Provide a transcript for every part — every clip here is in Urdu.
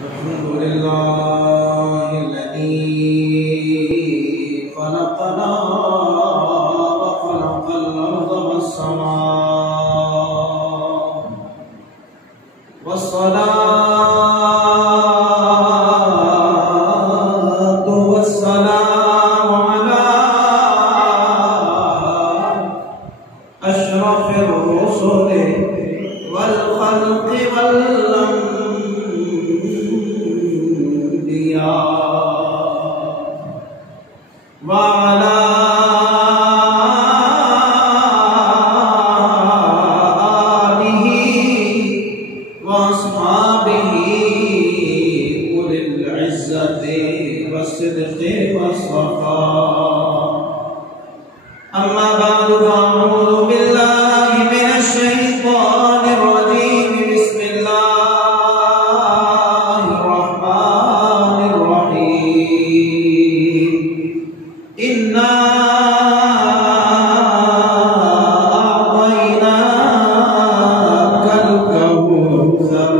الحمد لله الذي خلقنا وخلق الأرض والسماء والصلاة والسلام على أشرف الرسل والخلق وعلى آله وأصحابه أولي العزة والصدق والصفاء. أما بعد فأعوذ بالله من الشيطان الرجيم. بسم الله الرحمن الرحيم. إنا أعطيناك الكوثر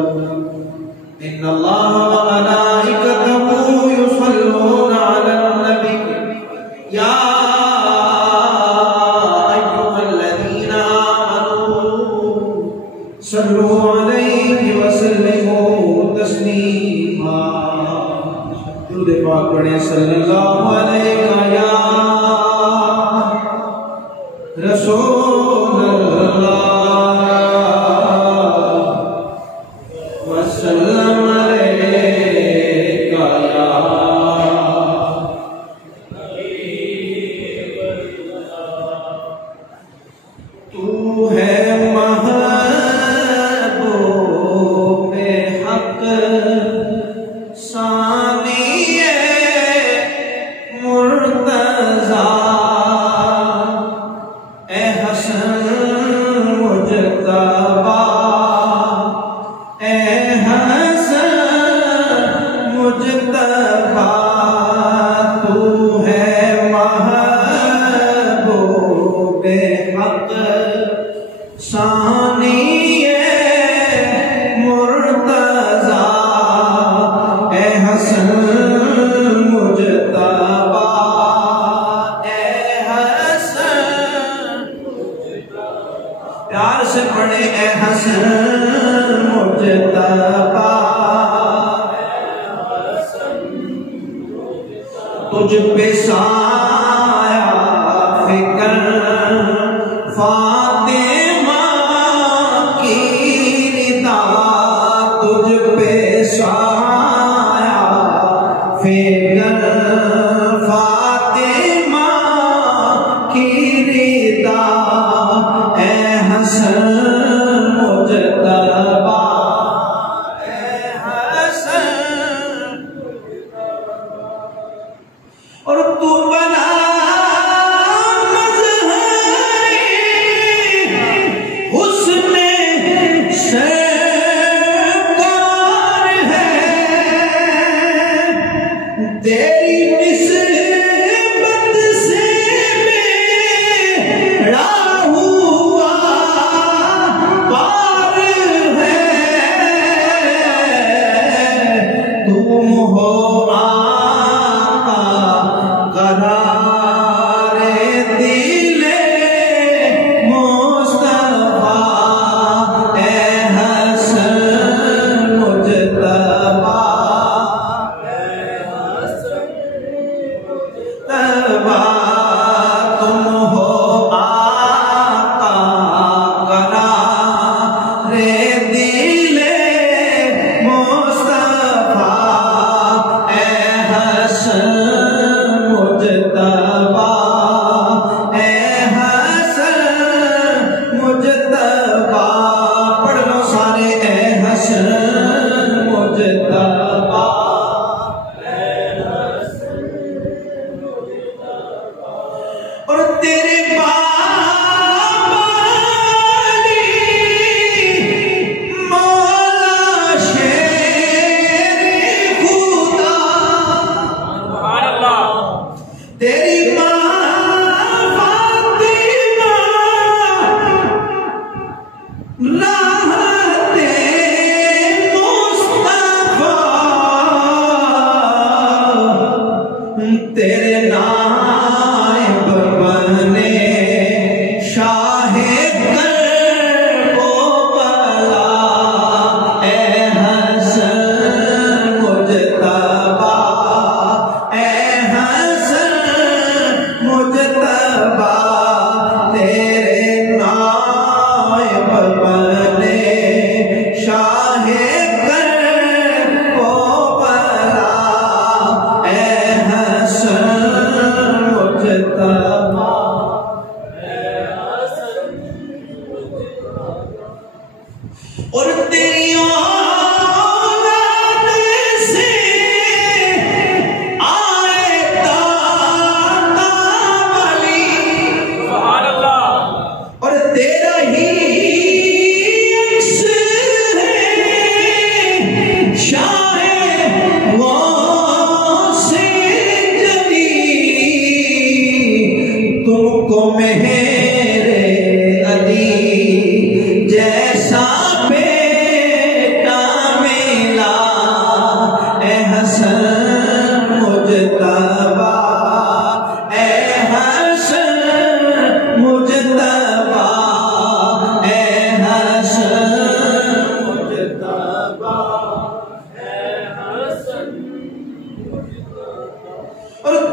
إن الله وملائكته يصلون على النبي يا أيها الذين آمنوا صلوا عليه وسلموا تسليما. درود پاک پڑھیں صلی اللہ علیہ یا رسول اللہ وسلم علیہ یا تو ہے محبوب حق پیار سے پڑھے اے حسن مجتبی تجھ پہ سایہ فکر فاطمہ کی رضا تجھ پہ سایہ فکر فاطمہ کی رضا اے حسن مجتبی اے حسن اور تو بنا مظہری حسن سرکار ہے اور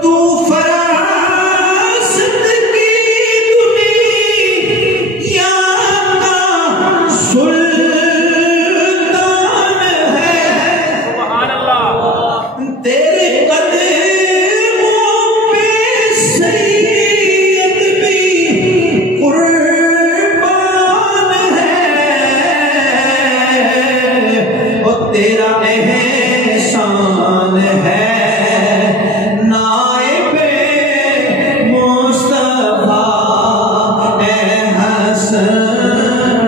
تو فراست کی دنیا کا سلطان ہے، سبحان اللہ، تیرے قدموں پہ سید بھی قربان ہے، اور تیرا احسان ہے نائب مصطفیٰ اے حسن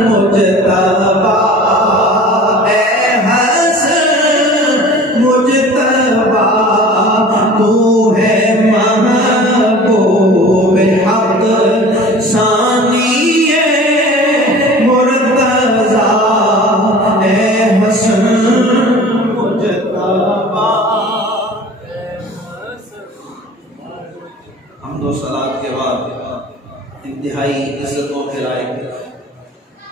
مجتبیٰ، اے حسن مجتبیٰ، تو ہے محبوب حق ثانی مرتضیٰ، اے حسن مجتبیٰ۔ حمد و صلات کے بعد انتہائی عزتوں کے لائق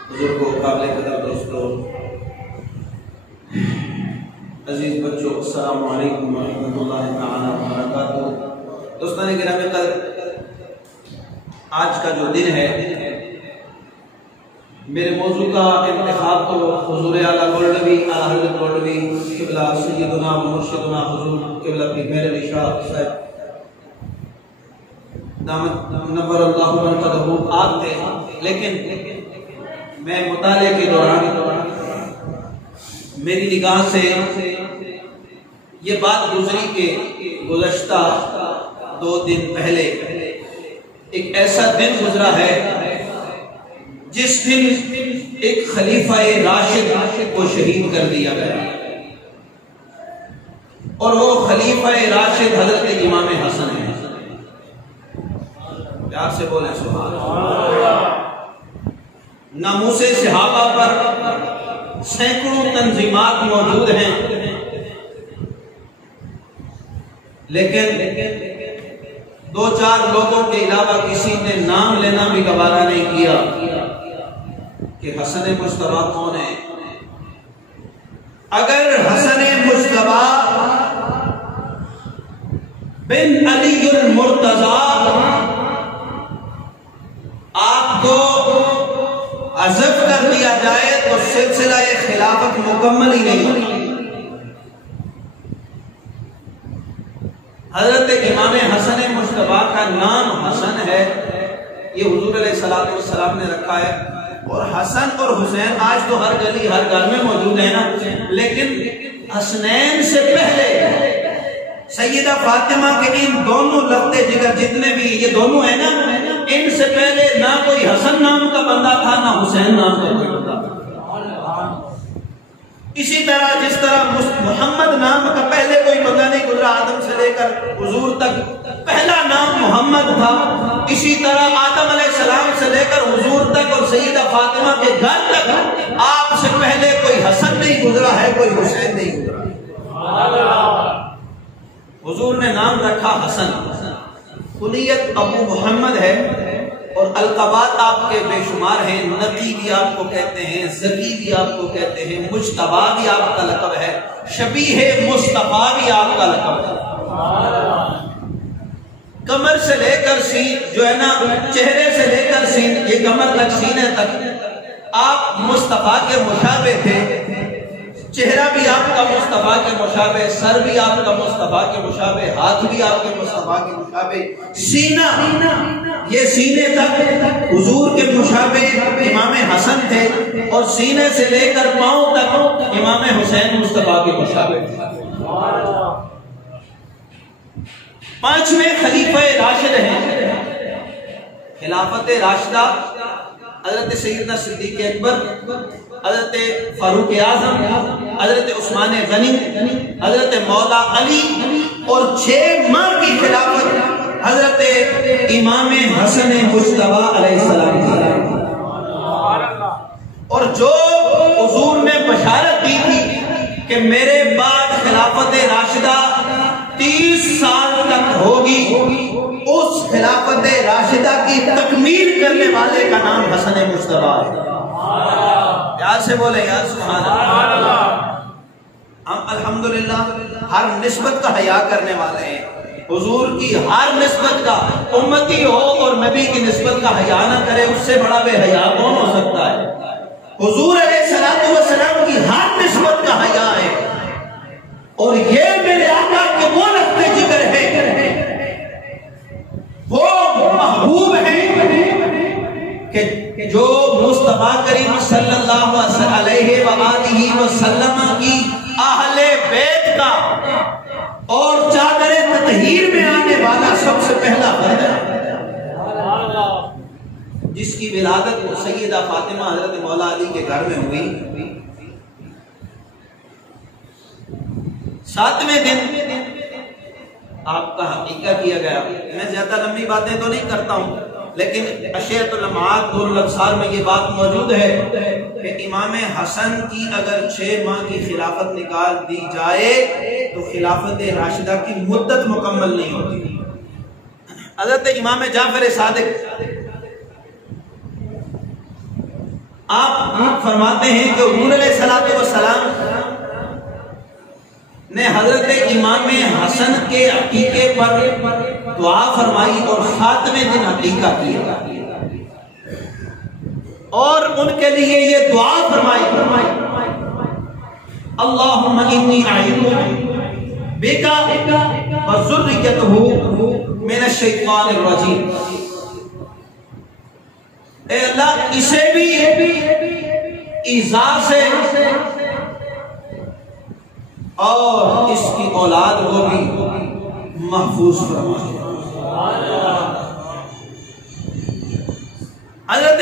بزرگوں، قابل قدر دوستوں، عزیز بچوں، السلام علیکم ورحمۃ اللہ تعالی وبرکاتہ۔ دوستان گرامی قدر، آج کا جو دن ہے، میرے موضوع کا انتخاب تو حضور اعلیٰ گولڈوی اعلیٰ حضرت گولڈوی قبلہ سیدنا و مرشدنا حضور قبلہ پیر میرے علی شاہ صاحب دامت نور اللہ مرقدہ آپ تھے، لیکن میں مطالعے کے دوران میری نگاہ سے یہ بات گزری کہ گزشتہ 2 دن پہلے ایک ایسا دن گزرا ہے جس دن ایک خلیفہ راشد کو شہید کر دیا گیا، اور وہ خلیفہ راشد حضرت امام حسن ہے۔ پیار سے بولیں سبحان اللہ۔ ناموس صحابہ پر سینکڑوں تنظیمات موجود ہیں، لیکن 2-4 لوگوں کے علاوہ کسی نے نام لینا بھی گوارا نہیں کیا کہ حسن مجتبیٰ کون ہے۔ اگر حسن مجتبیٰ بن علی المرتضیٰ آپ کو حذف کر دیا جائے تو سلسلہ خلافت مکمل ہی نہیں ہوگی۔ حضرت امام حسن مجتبیٰ کا نام حسن ہے، یہ حضور علیہ السلام نے رکھا ہے، اور حسن اور حسین آج تو ہر گلی ہر گھر میں موجود ہے نا، لیکن حسنین سے پہلے سیدہ فاطمہ کے ان دونوں لگتے جگر جتنے بھی یہ دونوں ہیں نا، ان سے پہلے نہ کوئی حسن نام کا بندہ تھا نہ حسین نام کا کوئی بندہ تھا۔ اسی طرح جس طرح محمد نام کا پہلے کوئی بندہ نہیں گزرا، آدم سے لے کر حضور تک پہلا نام محمد تھا، اسی طرح آدم علیہ السلام سے لے کر حضور تک اور سیدہ فاطمہ کے گھر تک آپ سے پہلے کوئی حسن نہیں گزرا ہے، کوئی حسین نہیں گزرا۔ حضور نے نام رکھا حسن، کنیت ابو محمد ہے، اور القابات آپ کے بے شمار ہیں، نبی بھی آپ کو کہتے ہیں، زکی بھی آپ کو کہتے ہیں، مجتبیٰ بھی آپ کا لقب ہے، شبیہ مصطفیٰ بھی آپ کا لقب ہے۔ کمر سے لے کر سین جو ہے نا، چہرے سے لے کر سین، یہ کمر تک سینے تک آپ مصطفیٰ کے مشابہ تھے، چہرہ بھی آپ کا مصطفیٰ کے مشابہ، سر بھی آپ کا مصطفیٰ کے مشابہ، ہاتھ بھی آپ کے مصطفیٰ کے مشابہ، سینہ یہ سینے تک حضور کے مشابہ امام حسن تھے، اور سینے سے لے کر پاؤں تک امام حسین مصطفیٰ کے مشابہ۔ 5ویں خلیفہ راشد ہیں۔ خلافت راشدہ حضرت سیدنا صدیق اکبر، حضرت فاروق اعظم، حضرت عثمان غنی، حضرت مولا علی، اور 6 ماہ کی خلافت حضرت امام حسن مجتبیٰ علیہ السلام، اور جو حضور نے بشارت دی تھی کہ میرے بعد خلافت راشدہ 30 سال تک ہوگی، اس خلافت راشدہ کی تکمیل کرنے والے کا نام حسن مجتبیٰ ہے۔ پیار سے بولے یا سبحان اللہ۔ الحمدللہ ہر نسبت کا حیا کرنے والے ہیں. حضور کی ہر نسبت کا امتی ہو اور نبی کی نسبت کا حیا نہ کرے، اس سے بڑا بے حیا کون ہو سکتا ہے؟ حضور علیہ السلام کی ہر نسبت کا حیا ہے. اور یہ میرے آقا کے وہ لگتے جگر ہے، وہ محبوب ہیں کہ جو مصطفیٰ کریم صلی اللہ علیہ وآلہ وسلم کی اہل بیت کا اور چادر تطہیر میں آنے والا سب سے پہلا فرد ہے، جس کی ولادت سیدہ فاطمہ حضرت مولا علی کے گھر میں ہوئی. 7ویں دن آپ کا عقیقہ کیا گیا. میں زیادہ لمبی باتیں تو نہیں کرتا ہوں، لیکن اشیاء اللمعات نور الابصار میں یہ بات موجود ہے کہ امام حسن کی اگر 6 ماہ کی خلافت نکال دی جائے تو خلافت راشدہ کی مدت مکمل نہیں ہوتی. حضرت امام جعفر صادق آپ فرماتے ہیں کہ حضور علیہ السلام نے حضرت امام حسن کے عقیقے پر دعا فرمائی اور 7ویں دن عقیقہ کیا اور ان کے لیے یہ دعا فرمائی، اللہم انی اعوذ بک وذریتہ من الشیطان الرجیم. اے اللہ اسے بھی ایذا سے اور اس کی اولاد کو بھی محفوظ فرما. حضرت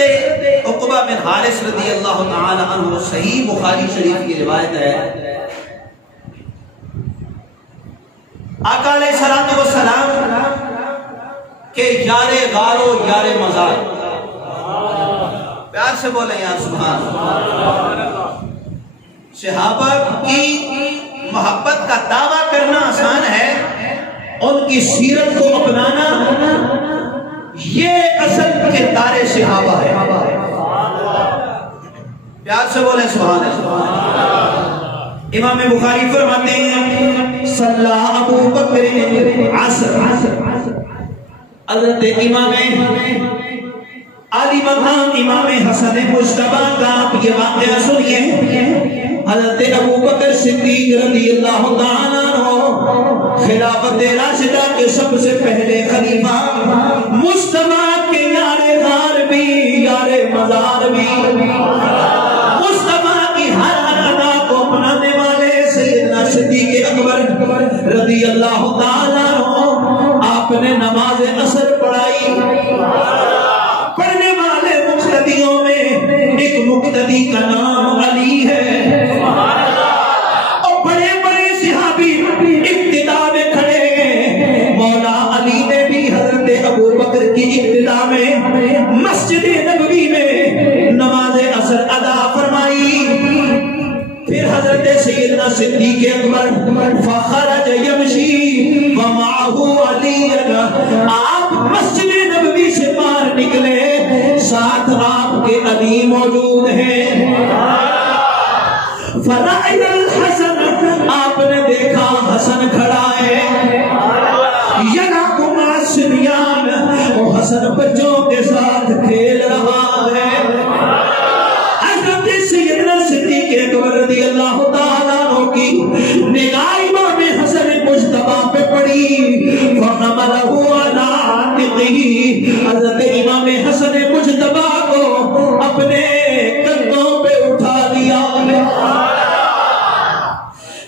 عقبہ بن حارث رضی اللہ تعالی عنہ، صحیح بخاری شریف کی روایت ہے، آقا علیہ السلام کہ یار غار و یار مزار، پیار سے بولیں یا سبحان اللہ. صحابہ کی محبت کا دعویٰ کرنا آسان ہے، ان کی سیرت کو اپنانا یہ اصل کردار صحابہ ہے. پیار سے بولیں سبحان اللہ. امام بخاری فرماتے ہیں صلی ابو بکر عصر، حضرت امام علی مقام امام حسن مجتبی کا آپ یہ واقعہ سنیے. حضرت ابو بکر صدیق رضی اللہ تعالیٰ عنہ خلافت راشدہ کے سب سے پہلے خلیفہ، مصطفیٰ کے یار غار بھی یار مزار بھی، مصطفیٰ کی ہر ادا کو اپنانے والے سیدنا صدیق اکبر رضی اللہ تعالیٰ عنہ، آپ نے نماز عصر پڑھائی. پڑھنے والے مقتدیوں میں ایک مقتدی کا نام علی ہے، اور بڑے بڑے صحابی ابتدا میں کھڑے ہیں. مولا علی نے بھی حضرت ابو بکر کی ابتدا میں مسجد نبوی میں نماز عصر ادا فرمائی. پھر حضرت سیدنا صدیق اکبر فخرج یمشی ومعه علی، آپ مسجد نبوی سے باہر نکلے، ساتھ آپ کے علی موجود ہیں. فرأی الحسن، آپ نے دیکھا حسن کھڑا ہے، یلعب مع الصبیان، وہ حسن بچوں کے ساتھ کھیل رہا ہے. حضرت سیدنا صدیق اکبر رضی اللہ تعالیٰ عنہ کی نگاہ امام حسن مجتبی پہ پڑی، فحملہ علی عاتقہ، حضرت امام حسن مجتبی کو اپنے کندھوں پہ اٹھا لیا.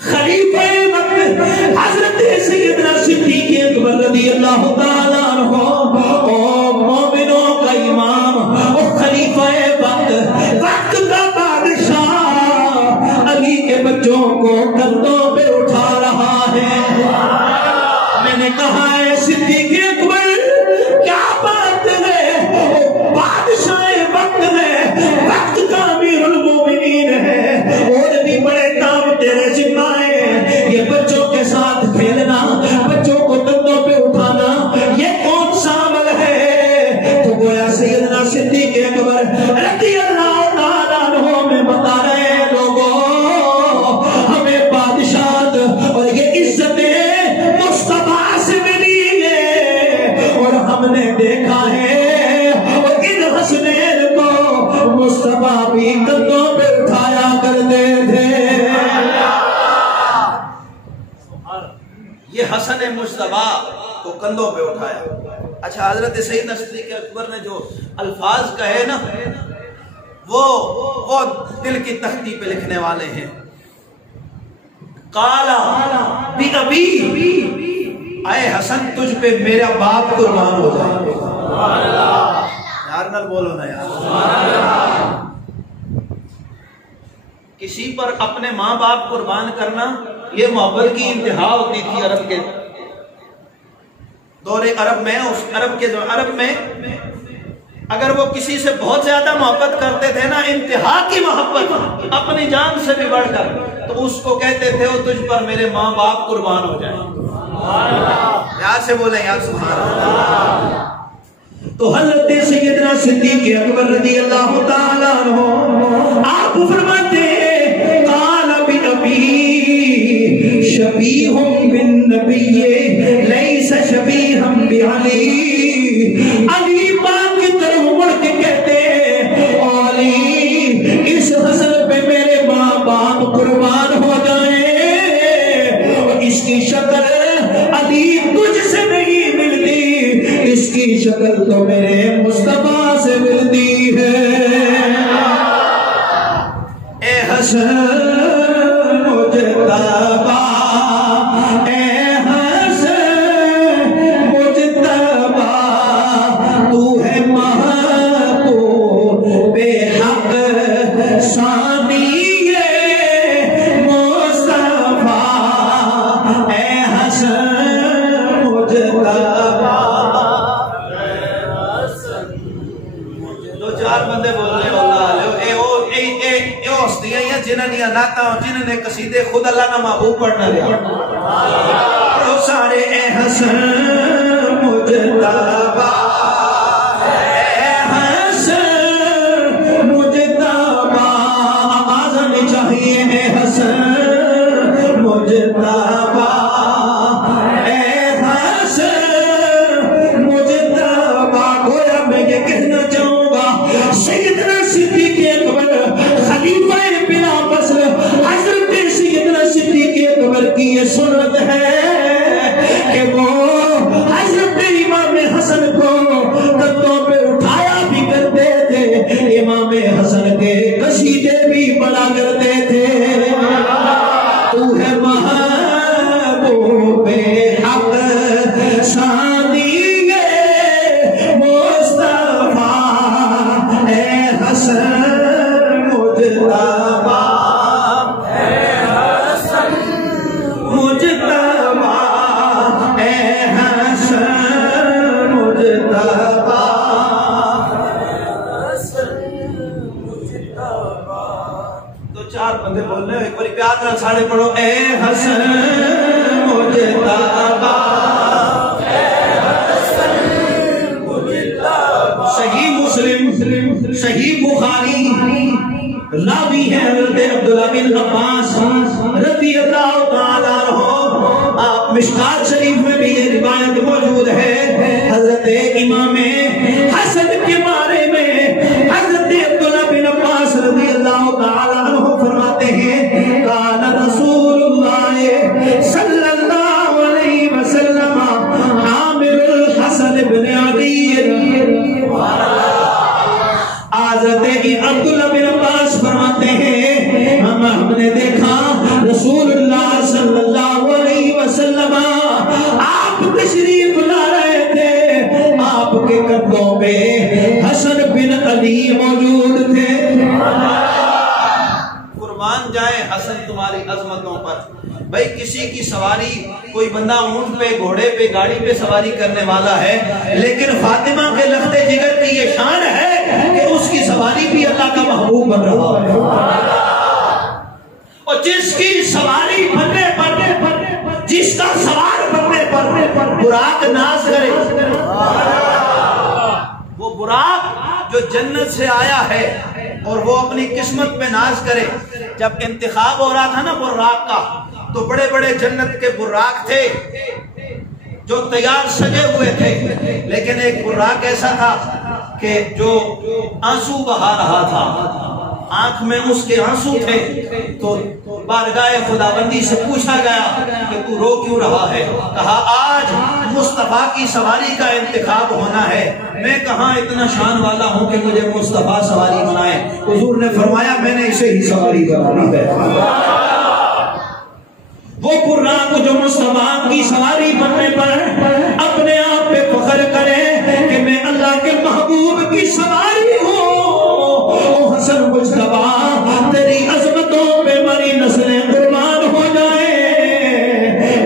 خلیفہ وقت حضرت سیدنا صدیق اکبر رضی اللہ تعالیٰ عنہ، او مومنوں کا امام، او خلیفہ وقت کا بادشاہ علی کے بچوں کو کندھوں پہ اٹھا رہا ہے. میں نے کہا ہے صدیق اکبر کیا بات ہے، بادشاہ وقت ہے، وقت کا امیر المومنین ہے، اور بھی بڑے کام تیرے ذمہ ہیں. یہ بچوں کے ساتھ کھیلنا، بچوں کو کندھوں پہ اٹھانا، یہ حسن مصطفیٰ کو کندھوں پہ اٹھایا. اچھا حضرت سیدنا صدیق اکبر نے جو الفاظ کہے نا وہ دل کی تختی پہ لکھنے والے ہیں. قالا بی ابی، اے حسن تجھ پہ میرا باپ قربان ہو جائے. یار نال بولو نا یار. کسی پر اپنے ماں باپ قربان کرنا یہ محبت کی انتہا ہوتی تھی عرب کے دور عرب میں. اس عرب میں اگر وہ کسی سے بہت زیادہ محبت کرتے تھے نا، انتہا کی محبت اپنی جان سے بھی بڑھ کر، تو اس کو کہتے تھے وہ تجھ پر میرے ماں باپ قربان ہو جائیں. یار سے بولیں یار سبحان اللہ. تو حضرت سیدنا صدیق اکبر رضی اللہ تعالیٰ عنہ آپ فرماتے ہیں قال بأبی شبیہ بالنبی لیس شبیہا بعلی. علی پاک کی طرف مڑ کے کہتے ہیں علی اس حسن پہ میرے ماں باپ قربان ہو جائیں، اور اس کی شکل علی تجھ سے نہیں ملتی، اس کی شکل تو میرے مصطفیٰ سے ملتی ہے. اے حسن مجتبی، اے حسن مجتبی، تو ہے محبوب بے حق ثانی مصطفیٰ. اے حسن مجتبی. دو چار بندے بولنے والا ہستیاں ہیں جنہوں نے نعتاں جنہوں نے قصیدے خود اللہ نہ محبوب پڑھنا لیا. اور سارے اے حسن مجتبی، اے حسن مجتبی، آواز آنی چاہیے. اے حسن مجتبی، اے حسن مجتبی. گویا میں یہ کہنا چاہوں گا سیدنا صدیق اکبر خلیفہ بلا فصل حضرت سیدنا صدیق اکبر کی یہ سنت ہے کہ وہ حضرت امام حسن کو کندھوں پہ اٹھایا بھی کرتے تھے، امام حسن کے قصیدے بھی پڑھا کرتے تھے. تو ہے محبوب حق ثانی مصطفیٰ. اے حسن مجتبی، اے حسن مجتبی، اے حسن مجتبی. دو چار بندے بول رہے ہیں، ایک بار پیار نہ ساڑھے پڑھو. اے حسن مجتبی، صحیح مسلم صحیح بخاری راوی ہے حضرت عبداللہ بن عباس رضی اللہ تعالیٰ عنہ. آپ مشکات شریف میں بھی یہ روایت موجود ہے. حضرت امام حسن کے بارے میں حضرت عبداللہ بن عباس رضی اللہ تعالیٰ عنہ فرماتے ہیں قال رسول اللہ صلی اللہ علیہ وسلم حامل الحسن بن علی. حضرت عبداللہ بن عباس فرماتے ہیں ہم نے دیکھا رسول اللہ صلی اللہ علیہ وسلم آپ تشریف لا رہے تھے، آپ کے کندھوں پہ حسن بن علی موجود تھے. قربان جائے حسن تمہاری عظمتوں پر. بھائی کسی کی سواری کوئی بندہ اونٹ پہ گھوڑے پہ گاڑی پہ سواری کرنے والا ہے، لیکن فاطمہ کے لخت جگر کی یہ شان ہے کہ اس کی سواری بھی اللہ کا محبوب بن رہا ہے. اور جس کی سواری بننے پر، جس کا سوار بننے پر براق ناز کرے، وہ براق جو جنت سے آیا ہے اور وہ اپنی قسمت پہ ناز کرے. جب انتخاب ہو رہا تھا نا براق کا، تو بڑے بڑے جنت کے براق تھے جو تیار سجے ہوئے تھے، لیکن ایک براق ایسا تھا کہ جو آنسو بہا رہا تھا. آنکھ میں اس کے آنسو تھے، تو بارگاہ خداوندی سے پوچھا گیا کہ تو رو کیوں رہا ہے؟ کہا آج مصطفیٰ کی سواری کا انتخاب ہونا ہے، میں کہاں اتنا شان والا ہوں کہ مجھے مصطفیٰ سواری بنائے۔ حضور نے فرمایا میں نے اسے ہی سواری بنانی ہے۔ وہ قرآن کو جو مصطفیٰ کی سواری بننے پر اپنے آپ پہ فخر کرے کہ میں اللہ کے محبوب کی سواری ہوں، او حسن مصطفیٰ تیری عظمتوں پہ ہماری نسلیں قربان ہو جائے،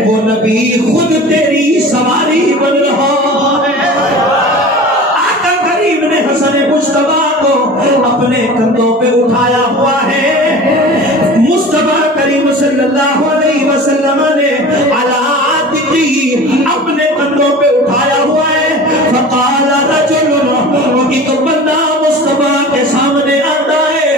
وہ نبی خود تیری سواری بن رہا ہے۔ آقا کریم نے حسن مصطفیٰ کو اپنے کندھوں پہ اٹھایا ہوا ہے۔ مصطفیٰ کریم صلی اللہ علیہ وسلم نے علاقی اپنے کندھوں پہ اٹھایا ہوا ہے۔ فقال رجل، ایک بندہ مصطفیٰ کے سامنے آتا ہے،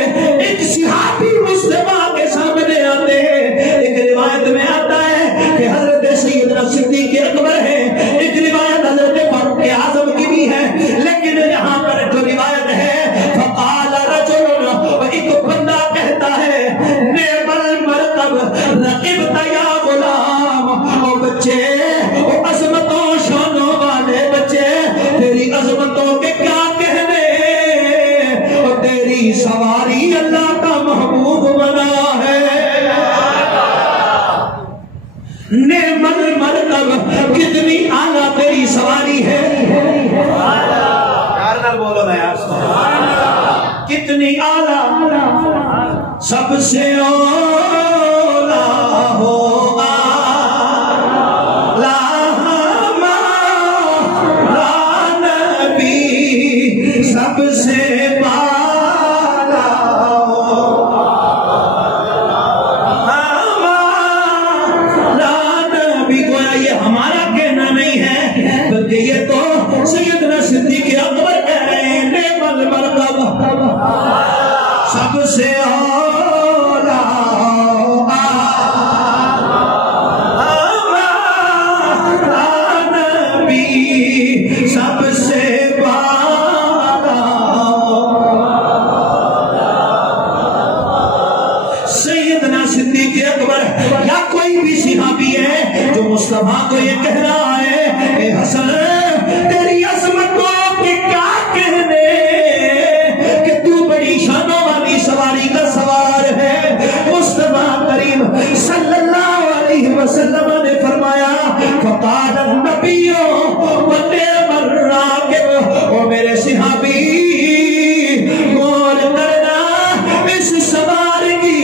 ایک صحابی مصطفیٰ کے سامنے آتے ہیں۔ ایک روایت میں آتا ہے کہ حضرت سیدنا صدیق اکبر ہے، ایک روایت حضرت فاروق اعظم کی بھی ہے، لیکن یہاں پر جو روایت ہے فقال رجل، ایک بندہ کہتا ہے نعم المرکب رکبت یا غلام، او بچے، او عظمتوں شانوں والے بچے، تیری عظمتوں کے کیا کہنے، اور تیری سواری اللہ کا محبوب بنا ہے۔ نعم المرکب، کتنی اعلیٰ تیری سواری ہے۔ پیار نال بولو نا یار، کتنی اعلیٰ، سب سے اولا ہو سب سے بالا نبی، گویا یہ ہمارا کہنا نہیں ہے بلکہ یہ تو سیدنا صدیق اکبر کہہ رہے ہیں۔ نعم المرکب، سب سے اولا نبی، سب سے مصطفیٰ کو یہ کہہ رہا ہے اے حسن تیری عظمتوں کے کیا کہنے کہ تو بڑی شانوں والی سواری کا سوار ہے۔ مصطفیٰ کریم صلی اللہ علیہ وسلم نے فرمایا فقال النبی ونعم الراکب، او میرے صحابی غور کرنا، اس سواری کی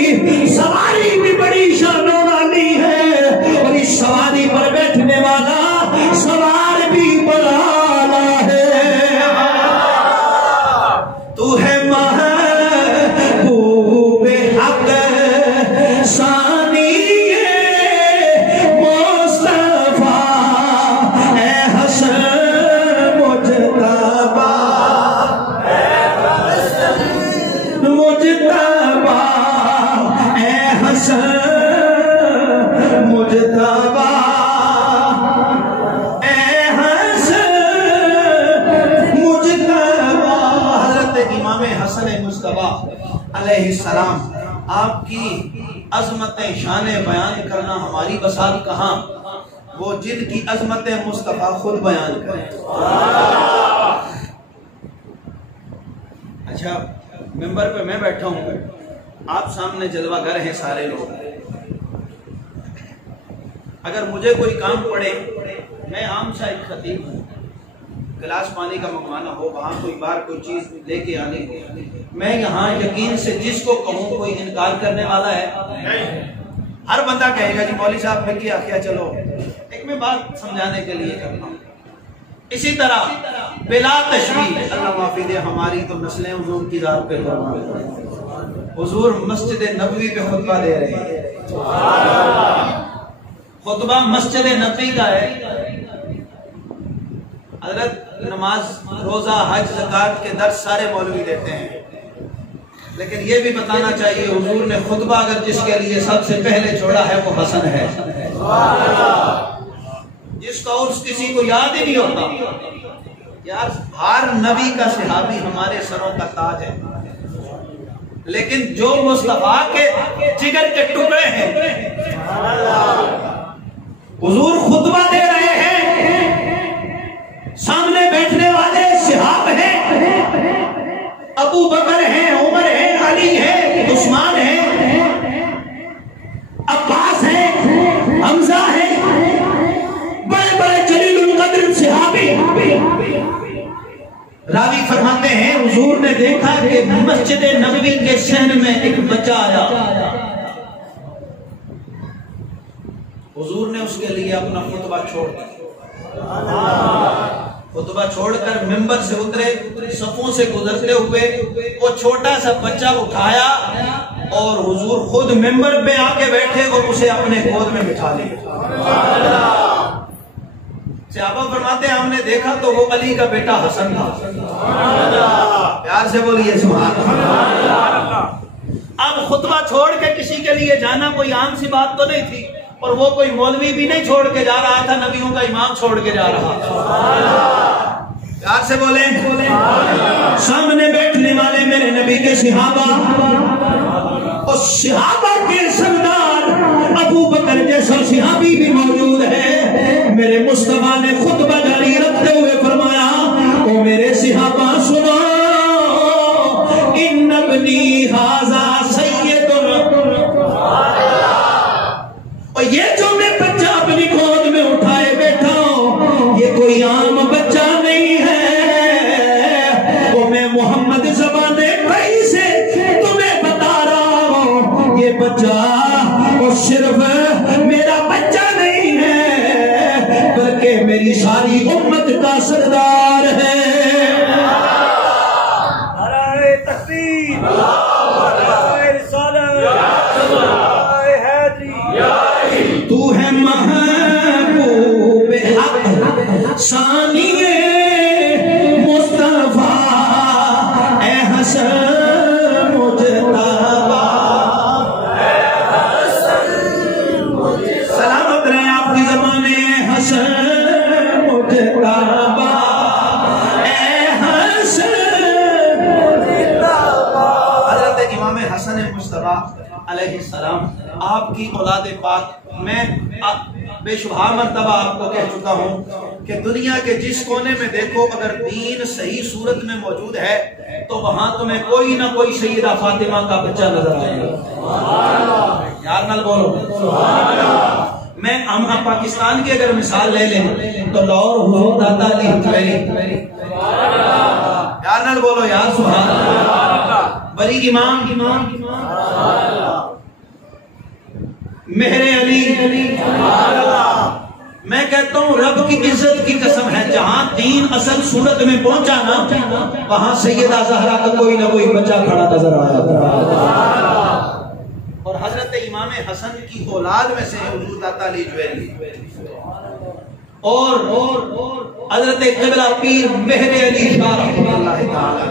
سواری بھی بڑی شانوں والی ہے، اور اس سواری پر بیٹھنے والا سوار بھی بڑا اعلیٰ ہے۔ تو ہے محبوب حق ثانی مصطفیٰ، اے حسن مجتبیٰ، مجتبیٰ، اے حسن مجتبیٰ، اے حسن مجتبیٰ۔ حضرت امام حسن مصطفیٰ علیہ السلام، آپ کی عظمت شان بیان کرنا ہماری بساط کہاں، وہ جن کی عظمت مصطفیٰ خود بیان کریں۔ اچھا، ممبر پہ میں بیٹھا ہوں، آپ سامنے جلوہ گر ہیں سارے لوگ، اگر مجھے کوئی کام پڑے، میں عام سا ایک خطیب ہوں، گلاس پانی کا منگوانا ہو، وہاں کوئی باہر کوئی چیز لے کے آنے ہو، میں یہاں یقین سے جس کو کہوں کوئی انکار کرنے والا ہے؟ ہر بندہ کہے گا جی مولوی صاحب پھر کیا چلو، ایک میں بات سمجھانے کے لیے کرتا ہوں۔ اسی طرح بلا تشبیہ، اللہ معافی دے ہماری تو نسلیں حضور کی ذات پہ قربان، حضور مسجد نبوی پہ خطبہ دے رہے ہیں، خطبہ مسجد نبوی کا ہے، حضرت نماز روزہ حج زکات کے درس سارے مولوی دیتے ہیں، لیکن یہ بھی بتانا چاہیے حضور نے خطبہ اگر جس کے لیے سب سے پہلے چھوڑا ہے وہ حسن ہے، جس کا عرص کسی کو یاد ہی نہیں ہوتا۔ یار ہر نبی کا صحابی ہمارے سروں کا تاج ہے، لیکن جو مصطفیٰ کے جگر کے ٹکڑے ہیں، حضور خطبہ دے رہے ہیں، سامنے بیٹھنے والے صحاب ہیں، ابو بکر ہیں، عمر ہیں، علی ہیں، عثمان ہیں، عباس ہیں، حمزہ ہیں، بڑے بڑے جلیل القدر صحابی۔ راوی فرماتے ہیں حضور نے دیکھا کہ مسجد نبوی کے صحن میں ایک بچہ آیا، حضور نے اس کے لیے اپنا خطبہ چھوڑ دیا، خطبہ چھوڑ کر منبر سے اترے، صفوں سے گزرتے ہوئے وہ چھوٹا سا بچہ اٹھایا اور حضور خود منبر پہ آ کے بیٹھے اور اسے اپنے گود میں بٹھا لیا۔ صحابہ فرماتے ہیں ہم نے دیکھا تو وہ علی کا بیٹا حسن تھا۔ پیار سے بولیے سبحان اللہ۔ اب خطبہ چھوڑ کے کسی کے لیے جانا کوئی عام سی بات تو نہیں تھی، اور وہ کوئی مولوی بھی نہیں چھوڑ کے جا رہا تھا، نبیوں کا امام چھوڑ کے جا رہا تھا۔ پیار سے بولیں، سامنے بیٹھنے والے میرے نبی کے صحابہ، اور صحابہ کے سردار ابو بکر جیسا صحابی بھی موجود ہے۔ میرے مصطفیٰ نے خطبہ جاری رکھتے ہوئے فرمایا، او میرے صحابہ سنو، ان ابنی ھذا سید، اور یہ جو میں بچہ اپنی گود میں اٹھائے بیٹھا ہوں، یہ کوئی عام بچہ نہیں ہے، وہ میں محمد زبان بھائی سے تمہیں بتا رہا ہوں، یہ بچہ اور صرف میرا بچہ نہیں ہے بلکہ میری ساری امت کا سردار ہے۔ نعرہ تکبیر، نعرہ رسالت، نعرہ حیدری، تو ہے محبوب حق ثانی مصطفیٰ، اے حسن مجتبیٰ، سلامت رہے آپ کی زبان، اے حسن مجتبیٰ، اے حسن مجتبیٰ۔ حضرت امام حسن مجتبیٰ علیہ السلام آپ کی اولاد پاک، میں بے شبہ مرتبہ آپ کو کہہ چکا ہوں کہ دنیا کے جس کونے میں دیکھو اگر دین صحیح صورت میں موجود ہے تو وہاں تمہیں کوئی نہ کوئی سیدہ فاطمہ کا بچہ نظر آئے گا۔ یار نال بولو میں ہم پاکستان کی اگر مثال لے لیں تو لاہور حضور داتا علی حجویری، یار نال بولو یار سبحان اللہ، بری امام مہر علی، میں کہتا ہوں رب کی عزت کی قسم ہے جہاں دین اصل صورت میں پہنچا نا وہاں سیدہ زہرا کا کوئی نہ کوئی بچہ کھڑا نظر آیا۔ اور حضرت امام حسن کی اولاد میں سے حضور داتا علی حجویری اور حضرت قبلہ پیر مہر علی شاہ رحمۃ اللہ تعالی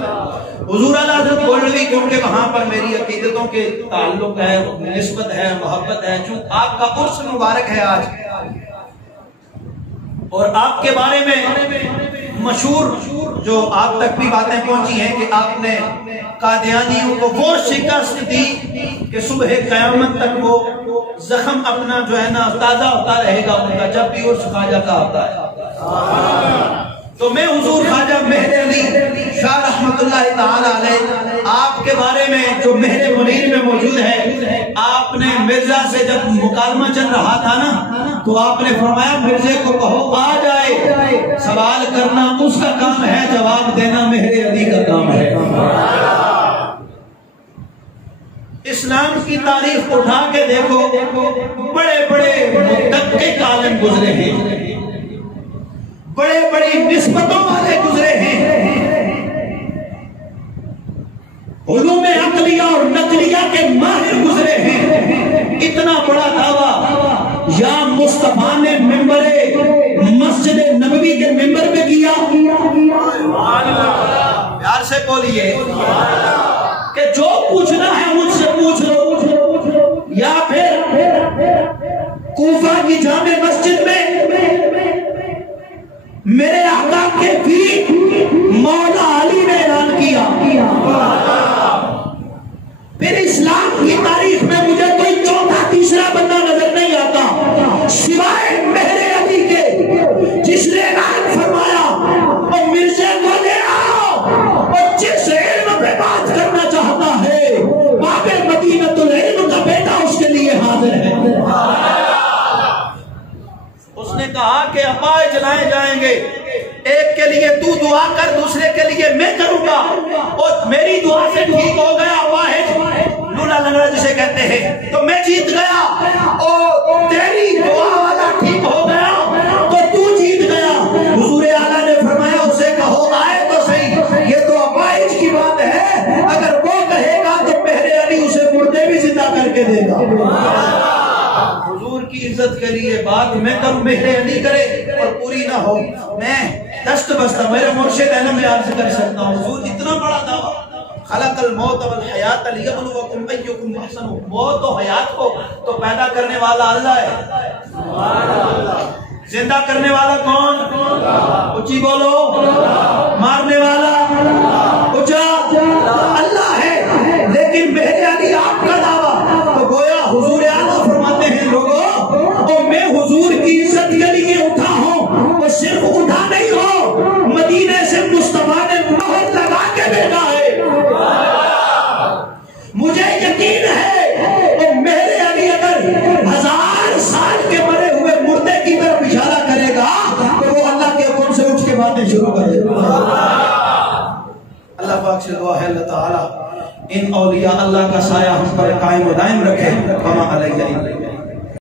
حضور اعلیٰ حضرت گولڈوی، کیونکہ وہاں پر میری عقیدتوں کے تعلق ہے، نسبت ہے، محبت ہے، چونکہ آپ کا عرس مبارک ہے آج، اور آپ کے بارے میں مشہور جو آپ تک بھی باتیں پہنچی ہیں کہ آپ نے قادیانیوں کو وہ شکست دی کہ صبح قیامت تک وہ زخم اپنا جو ہے نا تازہ ہوتا رہے گا ان کا جب بھی عرس خواجہ کا آتا ہے۔ تو میں حضور خواجہ مہر علی شاہ رحمت اللہ تعالی علیہ آپ کے بارے میں جو مہر منیر میں موجود ہے، آپ نے مرزا سے جب مکالمہ چل رہا تھا نا تو آپ نے فرمایا مرزے کو کہو آ جائے، سوال کرنا اس کا کام ہے، جواب دینا مہر علی کا کام ہے۔ اسلام کی تاریخ اٹھا کے دیکھو، بڑے بڑے متقی عالم گزرے ہیں، بڑے بڑی نسبتوں والے گزرے ہیں، علوم عقلیہ اور نقلیہ کے ماہر گزرے ہیں۔ اتنا بڑا دعویٰ یا مصطفیٰ نے ممبر مسجد نبوی کے ممبر پہ کیا، پیار سے بولیے کہ جو پوچھنا ہے مجھ سے پوچھ لو، یا پھر کوفہ کی جامع مسجد میں میرے آقا کے پیر مولا علی نے اعلان کیا، کہا کہ اپائے جلائے جائیں گے، ایک کے لیے تو دعا کر، دوسرے کے لیے میں کروں گا، اور میری دعا سے ٹھیک ہو گیا اپائے لولا لنگڑا جسے کہتے ہیں تو میں جیت گیا، اور تیری دعا والا ٹھیک ہو گیا تو تو جیت گیا۔ حضور اعلیٰ نے فرمایا اسے کہو آئے تو صحیح، یہ تو اپائج کی بات ہے، اگر وہ کہے گا تو میرے علی اسے مردے بھی زندہ کر کے دے گا۔ حضور کی عزت کے لیے بات میں کروں، میرے علی کرے اور پوری نہ ہو، میں دست بستہ میرے مرشد علم میں عرض کر سکتا ہوں۔ حضور اتنا بڑا دعویٰ، خلق الموت والحیات لیبلوکم ایکم احسن، موت و حیات کو تو پیدا کرنے والا اللہ ہے، زندہ کرنے والا کون؟ اونچی بولو، مارنے والا اونچا اللہ ہے، لیکن میرے علی آپ کا دعویٰ تو گویا حضور اعلیٰ فرماتے ہیں لوگوں تو میں حضور کی عزت کے لیے اٹھا ہوں، وہ صرف اٹھا نہیں ہو، مدینے سے مصطفیٰ نے مہر لگا کے بھیجا ہے۔ مجھے یقین ہے کہ میرے علی اگر 1000 سال کے مرے ہوئے مردے کی طرف اشارہ کرے گا تو وہ اللہ کے حکم سے اٹھ کے باتیں شروع کر دے گا۔ اللہ پاک سے دعا ہے اللہ تعالیٰ ان اولیاء اللہ کا سایہ ہم پر قائم و دائم رکھے۔ کما علیہ